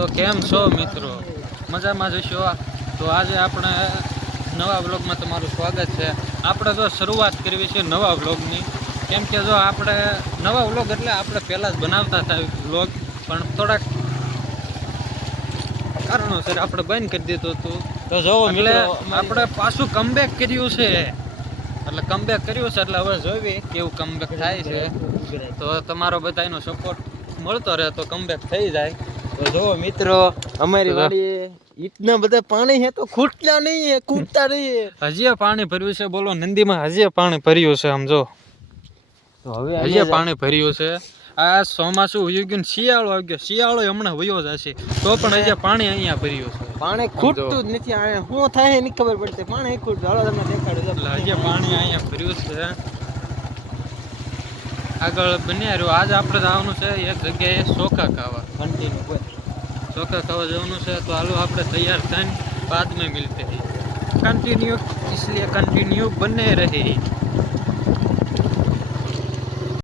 તો કેમ છો મિત્રો? મજામાં જશો? તો આજે આપણે નવા વ્લોગમાં તમારું સ્વાગત છે. આપણે જો શરૂઆત કરવી છે નવા વ્લોગની, કેમ કે જો આપણે નવા વ્લોગ એટલે આપણે પહેલાં જ બનાવતા હતા વ્લોગ, પણ થોડાક કારણોસર આપણે બંધ કરી દીધું હતું. તો જોવો એટલે મિત્રો, આપણે પાછું કમબેક કર્યું છે. એટલે કમબેક કર્યું છે, એટલે હવે જોઈએ કેવું કમબેક થાય છે. તો તમારો બધાનો સપોર્ટ મળતો રહે તો કમબેક થઈ જાય. તો જોવો મિત્રો, અમારી વાડીએ इतना બધા પાણી है तो ખૂટતા નહીં है, ખૂટતા નહીં है. હજી પાણી ભર્યું છે. બોલો, નંદીમાં હજી પાણી ભર્યું છે. આમ જો તો હવે હજી પાણી ભર્યું છે. આ ચોમાસું વયું ગયું, શિયાળો આવી ગયો. શિયાળો હમણાં વયો જશે, તો પણ હજી પાણી અહીંયા ભર્યું છે. પાણી ખૂટતું જ નથી. આ શું થાય એની ખબર પડશે. પાણી ખૂટતું, હાલો તમને દેખાડું. એટલે હજી પાણી અહીંયા ભર્યું છે. આગળ બન્યા રહ્યો. આજે આપણે જવાનું છે એક જગ્યાએ ચોખા ખાવા. કન્ટિન્યુ કોઈ ચોખા ખાવા જવાનું છે. તો હાલો આપણે તૈયાર થઈને बाद में मिलते हैं. कंटिन्यू इसलिए कंटिन्यू बने रहे.